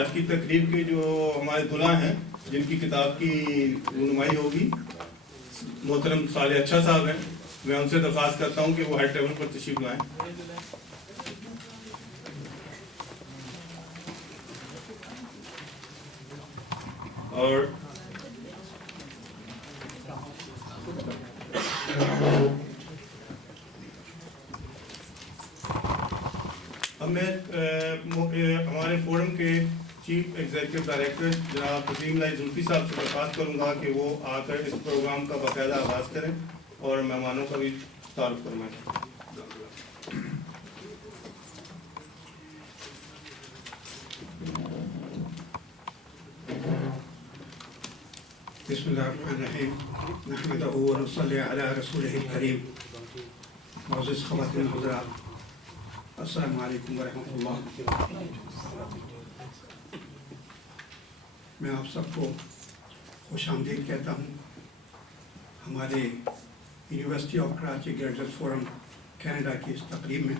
آج کی تقریب کے جو ہمارے دلہا ہیں جن کی کتاب کی رونمائی ہوگی محترم صالح اچھا صاحب ہیں، میں ان سے درخواست کرتا ہوں کہ وہ ہیڈ ٹیبل پر تشریف لائیں۔ اور اب میں ہمارے فورم کے چیف ایگزیکٹو ڈائریکٹر جناب وسیم اللہ زلفی صاحب سے درخواست کروں گا کہ وہ آ کر اس پروگرام کا باقاعدہ آغاز کریں اور مہمانوں کا بھی تعارف فرمائیں۔ بسم اللہ الرحمن الرحیم نحمدہ و نصلی علی رسولہ الکریم۔ معزز خواتین حضرات، السلام علیکم ورحمۃ اللہ۔ میں آپ سب کو خوش آمدید کہتا ہوں ہمارے university of Karachi graduate forum Canada کی اس تقریب میں۔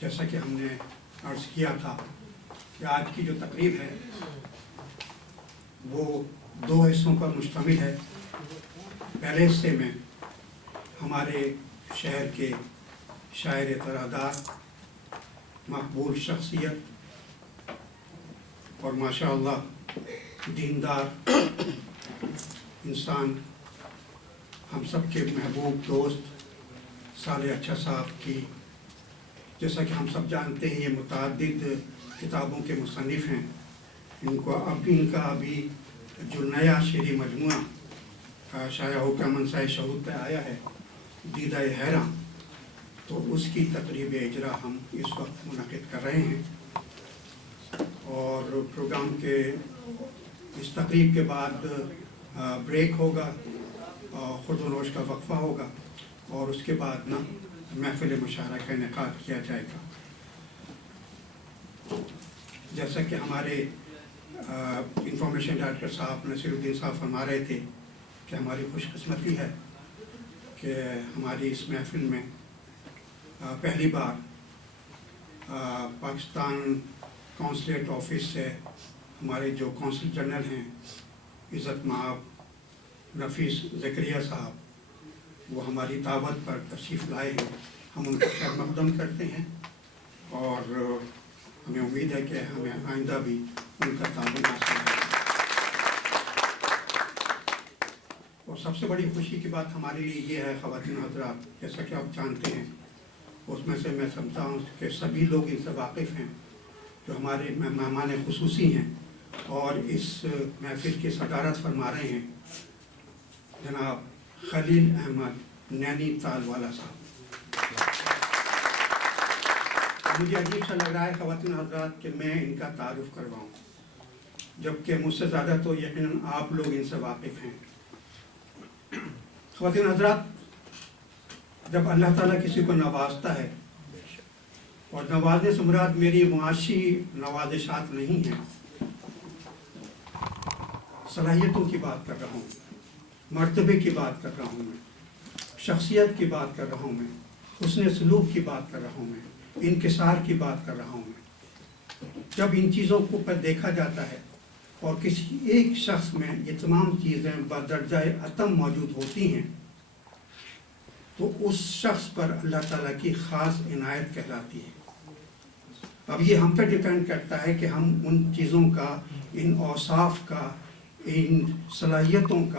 جیسا کہ ہم نے عرض کیا تھا کہ آج کی جو تقریب ہے وہ دو حصوں پر مشتمل ہے۔ پہلے حصے میں ہمارے شہر کے شاعر طرحدار، مقبول شخصیت اور ماشاءاللہ دیندار انسان، ہم سب کے محبوب دوست صالح اچھا صاحب کی، جیسا کہ ہم سب جانتے ہیں یہ متعدد کتابوں کے مصنف ہیں۔ ان کا ابھی جو نیا شعری مجموعہ شائع ہو کر منصہ شہود پہ آیا ہے، دیدہ حیراں، تو اس کی تقریب اجرا ہم اس وقت منعقد کر رہے ہیں۔ اور پروگرام کے اس تقریب کے بعد بریک ہوگا، خرد و نوش کا وقفہ ہوگا اور اس کے بعد محفل مشاعرہ کا انعقاد کیا جائے گا۔ جیسا کہ ہمارے انفارمیشن ڈائریکٹر صاحب نصیر الدین صاحب فرما رہے تھے کہ ہماری خوش قسمتی ہے کہ ہماری اس محفل میں پہلی بار پاکستان کونسلیٹ آفس سے ہمارے جو کونسل جنرل ہیں عزت مآب نفیس زکریا صاحب، وہ ہماری دعوت پر تشریف لائے ہیں۔ ہم ان کا خیر مقدم کرتے ہیں اور ہمیں امید ہے کہ ہمیں آئندہ بھی ان کا تعاون حاصل ہے۔ اور سب سے بڑی خوشی کی بات ہمارے لیے یہ ہے خواتین حضرات، جیسا کہ آپ جانتے ہیں، اس میں سے میں سمجھتا ہوں کہ سبھی لوگ ان سے واقف ہیں جو ہمارے مہمان خصوصی ہیں اور اس محفل کی صدارت فرما رہے ہیں، جناب خلیل احمد نینی تال والا صاحب۔ مجھے عجیب سا لگ رہا ہے خواتین حضرات کہ میں ان کا تعارف کرواؤں، جبکہ مجھ سے زیادہ تو یقیناً آپ لوگ ان سے واقف ہیں۔ خواتین حضرات، جب اللہ تعالیٰ کسی کو نوازتا ہے، اور نوازنے سے مراد میری معاشی نوازشات نہیں ہیں، صلاحیتوں کی بات کر رہا ہوں، مرتبے کی بات کر رہا ہوں، میں شخصیت کی بات کر رہا ہوں، میں حسن سلوک کی بات کر رہا ہوں، میں انکسار کی بات کر رہا ہوں۔ میں جب ان چیزوں کو پر دیکھا جاتا ہے اور کسی ایک شخص میں یہ تمام چیزیں بدرجہ اتم موجود ہوتی ہیں، تو اس شخص پر اللہ تعالیٰ کی خاص عنایت کہلاتی ہے۔ اب یہ ہم پہ ڈیپینڈ کرتا ہے کہ ہم ان چیزوں کا، ان اوصاف کا، ان صلاحیتوں کا